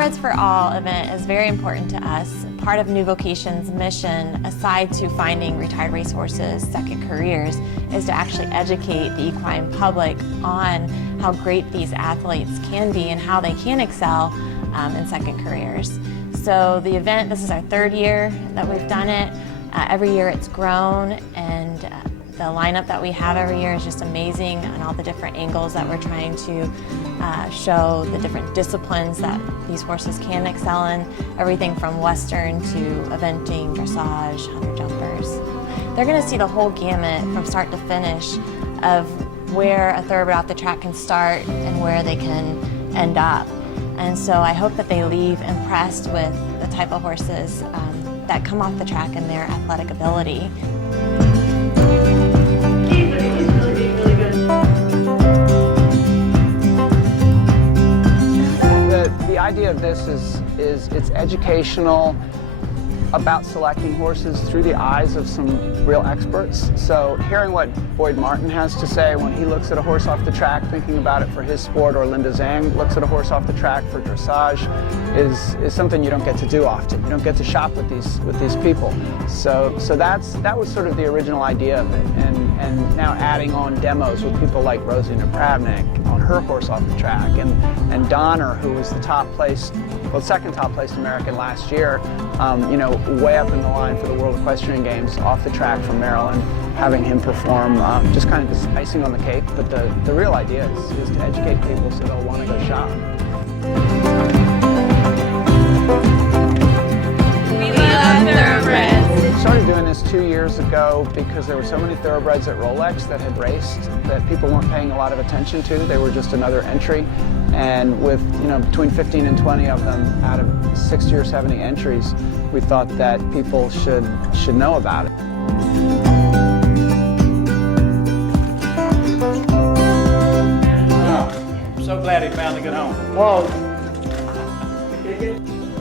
Thoroughbreds for All event is very important to us. Part of New Vocation's mission, aside to finding retired racehorses second careers, is to actually educate the equine public on how great these athletes can be and how they can excel in second careers. So the event, this is our third year that we've done it. Every year it's grown, and the lineup that we have every year is just amazing, and all the different angles that we're trying to show the different disciplines that these horses can excel in, everything from western to eventing, dressage, hunter jumpers. They're going to see the whole gamut from start to finish of where a thoroughbred off the track can start and where they can end up. And so I hope that they leave impressed with the type of horses that come off the track and their athletic ability. The idea of this is it's educational about selecting horses through the eyes of some real experts. So hearing what Boyd Martin has to say when he looks at a horse off the track, thinking about it for his sport, or Linda Zhang looks at a horse off the track for dressage, is something you don't get to do often. You don't get to shop with these people. So that was sort of the original idea of it, and now adding on demos with people like Rosie Napravnik on her horse off the track, and Donner, who was the second top placed American last year, way up in the line for the World Equestrian Games off the track from Maryland, having him perform, just kind of just icing on the cake. But the real idea is to educate people so they'll want to go shop. We love thoroughbreds. We started doing this 2 years ago because there were so many thoroughbreds at Rolex that had raced that people weren't paying a lot of attention to. They were just another entry. And with between 15 and 20 of them out of 60 or 70 entries, we thought that people should know about it. I'm so glad he found a good home. Whoa.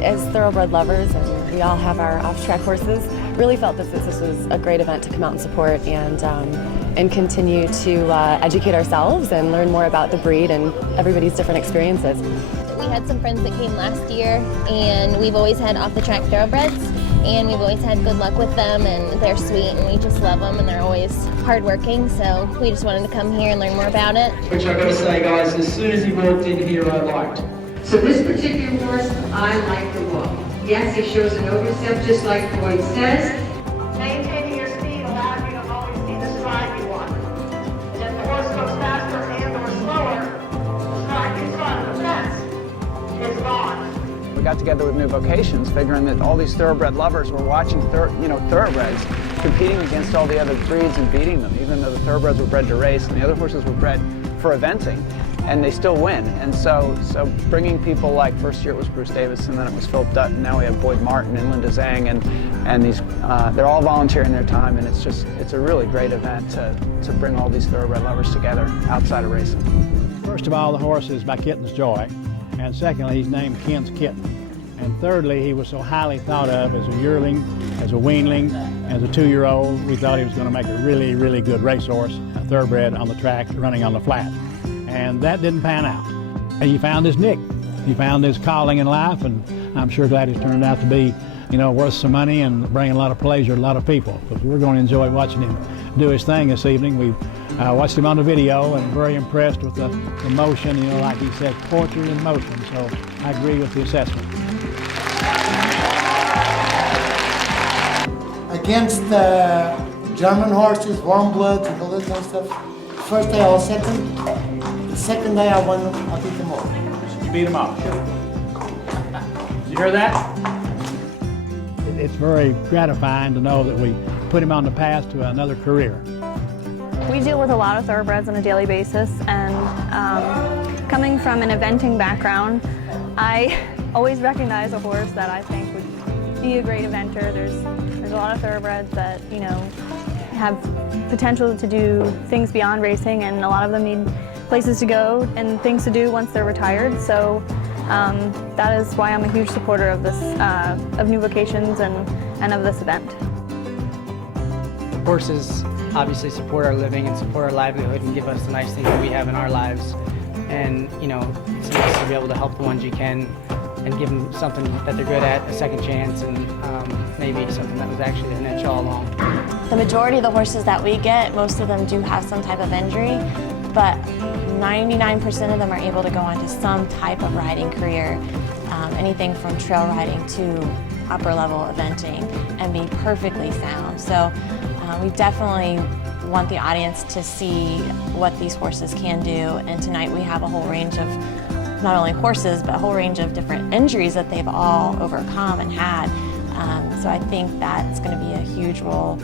As thoroughbred lovers, and we all have our off-track horses, really felt that this was a great event to come out and support and continue to educate ourselves and learn more about the breed and everybody's different experiences. We had some friends that came last year, and we've always had off-the-track thoroughbreds, and we've always had good luck with them, and they're sweet, and we just love them, and they're always hardworking, so we just wanted to come here and learn more about it. Which I gotta say, guys, as soon as he walked in here, I liked. So this particular horse, I like the look. Yes, he shows an overstep, just like Boyd says. Maintaining your speed allows you to always see the stride you want. And if the horse goes faster and or slower, the stride you saw in the fence is gone. We got together with New Vocations, figuring that all these thoroughbred lovers were watching thoroughbreds competing against all the other breeds and beating them, even though the thoroughbreds were bred to race and the other horses were bred for eventing, and they still win. And so bringing people like, first year it was Bruce Davis, and then it was Philip Dutton, now we have Boyd Martin and Linda Zhang, and these they're all volunteering their time, and it's a really great event to bring all these thoroughbred lovers together outside of racing. First of all, the horse is by Kitten's Joy, and secondly, he's named Ken's Kitten. And thirdly, he was so highly thought of as a yearling, as a weanling, as a 2-year-old. We thought he was going to make a really, really good racehorse, a thoroughbred on the track, running on the flat. And that didn't pan out. He found his nick. He found his calling in life, and I'm sure glad it's turned out to be, worth some money and bringing a lot of pleasure to a lot of people, because we're going to enjoy watching him do his thing this evening. We've watched him on the video and very impressed with the motion, like he said, poetry in motion. So I agree with the assessment. Against German horses, warm bloods, and all that kind of stuff. First day I was second. The second day I won. I beat them all. You beat him all. Did you hear that? It's very gratifying to know that we put him on the path to another career. We deal with a lot of thoroughbreds on a daily basis, and coming from an eventing background, I always recognize a horse that I think would be a great eventer. There's a lot of thoroughbreds that have potential to do things beyond racing, and a lot of them need places to go and things to do once they're retired. So that is why I'm a huge supporter of this, of New Vocations and of this event. Horses obviously support our living and support our livelihood and give us the nice things that we have in our lives. And it's nice to be able to help the ones you can and give them something that they're good at, a second chance, and maybe something that was actually their niche all along. The majority of the horses that we get, most of them do have some type of injury, but 99% of them are able to go on to some type of riding career, anything from trail riding to upper level eventing, and be perfectly sound. So we definitely want the audience to see what these horses can do, and tonight we have a whole range of not only horses, but a whole range of different injuries that they've all overcome and had. So I think that's going to be a huge role,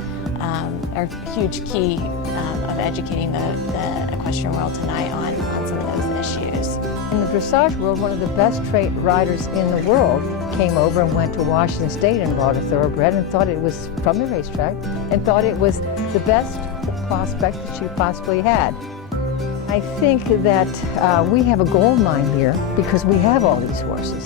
or huge key of educating the equestrian world tonight on some of those issues. In the dressage world, one of the best trait riders in the world came over and went to Washington State and bought a thoroughbred and thought it was from the racetrack and thought it was the best prospect that she possibly had. I think that we have a gold mine here because we have all these horses.